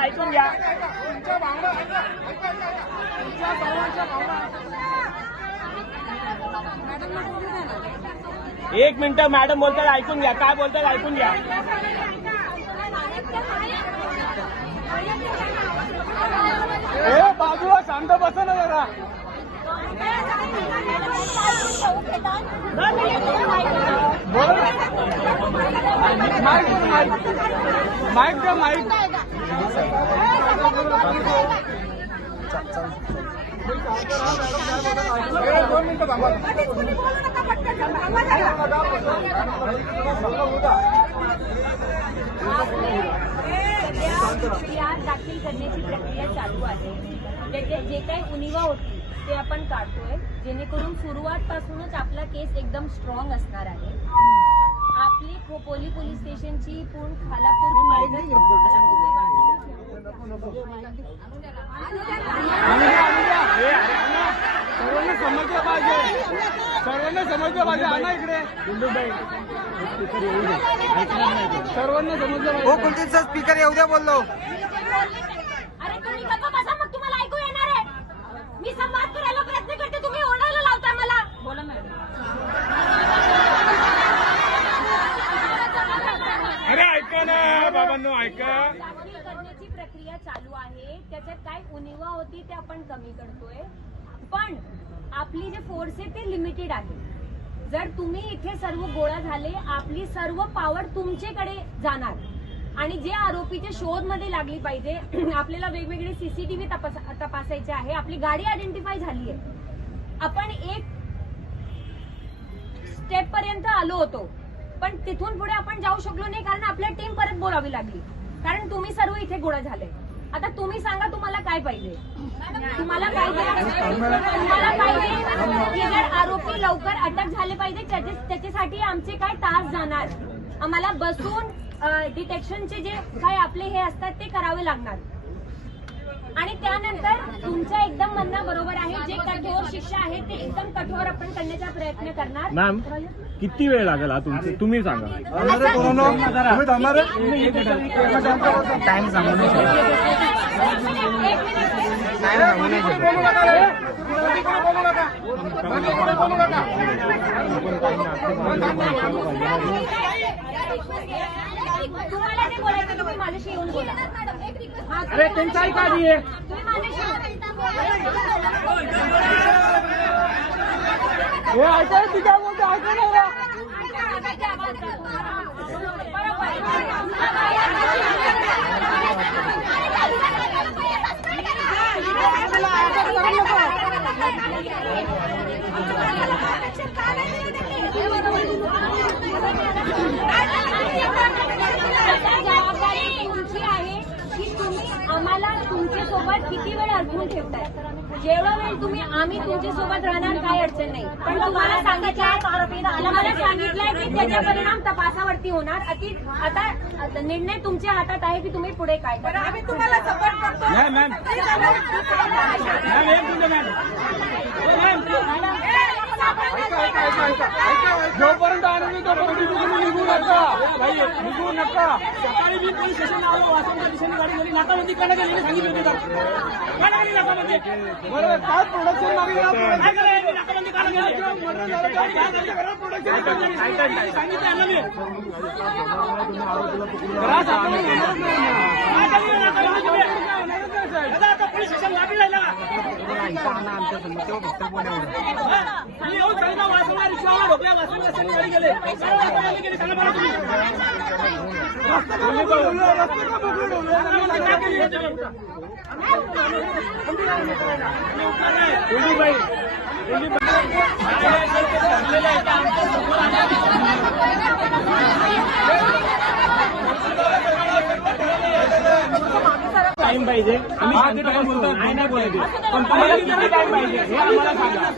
ऐकून घ्या. एक मिनिट मॅडम बोलतात ऐकून घ्या. काय बोलतात ऐकून घ्या. बाजूला शांत बसा ना जरा. माईक द्या माईक. दोन मिनिटं थांबा. दाखल करण्याची प्रक्रिया चालू आहे. त्याच्यात जे काही उणिवा होती ते आपण काढतोय, जेणेकरून सुरुवातपासूनच आपला केस एकदम स्ट्रॉंग असणार आहे. आपली खोपोली पोलीस स्टेशनची पूर्ण खालापूर सर्वांना समजलं पाहिजे. सर्वांना समजलं पाहिजे. आणा इकडे सर्वांना समजलं पाहिजे. हो कुलदीप सर स्पीकर येऊ द्या बोललो. अरे तुम्ही गप्पा बसा, मग तुम्हाला ऐकू येणार आहे. मी संवाद करायला प्रयत्न करते, तुम्ही ओरडायला लावता मला. बोला मॅडम. अरे ऐका ना बाबांनो ऐका. करण्याची प्रक्रिया चालू आहे. त्याच्यात काय उणिवा होती ते आपण कमी करतोय, पण आपली जे फोर्स आहे ते लिमिटेड आहे. जर तुम्ही इथे सर्व गोळा झाले, आपली सर्व पॉवर तुमच्याकडे जाणार आणि जे आरोपीच्या शोध मध्ये लागली पाहिजे. आपल्याला वेगवेगळे सीसीटीव्ही तपासायचे आहे. आपली गाडी आयडेंटिफाय झाली आहे. आपण एक स्टेप पर्यंत आलो होतो, पण तिथून पुढे आपण जाऊ शकलो नाही, कारण आपल्या टीम परत बोलावी लागली. कारण तुम्ही सर्व इथे गोळा झाले. आता तुम्ही सांगा तुम्हाला काय पाहिजे. तुम्हाला पाहिजे की जर आरोपी लवकर अटक झाले पाहिजे, त्याच्यासाठी आमचे काय तास जाणार. आम्हाला बसून डिटेक्शनचे जे काय आपले हे असतात ते करावे लागणार. आणि त्यानंतर तुमचं एकदम म्हणणं बरोबर आहे. जे कठोर शिक्षा आहे ते एकदम कठोर आपण करण्याचा प्रयत्न करणार. मॅम किती वेळ लागेल तुम्ही सांगा. टाइम सांगू नाही तुम्हाला ते बोलायचं, तुम्ही माझ्याशी येऊन बोला. अरे त्यांचा ऐका नाहीये. तुम्ही माझ्याशी ऐका ती काय बोलते ऐका ना. जबाबदारी तुमची आहे की तुम्ही आम्हाला तुमच्यासोबत किती वेळ अडकून ठेवताय. जेवढा वेळ तुम्ही आम्ही तुमच्यासोबत राहणार, काही अडचण नाही. पण तुम्हाला सांगितलंय की त्याचा परिणाम तपासावरती होणार. आता निर्णय तुमच्या हातात आहे की तुम्ही पुढे काय करा. आम्ही तुम्हाला सपोर्ट करतो. जोपर्यंत आनंदी तोपर्यंत निघू नका. निघू नका. सकाळी मी पोलीस स्टेशन आलो, वासनच्या दिशेने गाडी गेली. नाकाबंदी करण्यात गेली सांगितलं होते. काय लागली नाकाबंदी? बरोबर काय प्रोडक्शन मागली नाकाबंदी का लागली? सांगितलं ना मी. पोलीस स्टेशन लागली ना. करा इथं आणा आमच्या समोर तेव्हा फक्त बोला एवढं. मी येऊन सांगितलं वासवला रिक्षावाला ढोकल्या वासवून रस्त्याने गाडी गेले काय वासवण्याने गेली सांगा मला तुम्ही काय केली टाइम पाहिजे आम्ही टाइम बोलतो नाही बोलायचे पण तुम्हाला किती टाइम पाहिजे हे आम्हाला सांगा.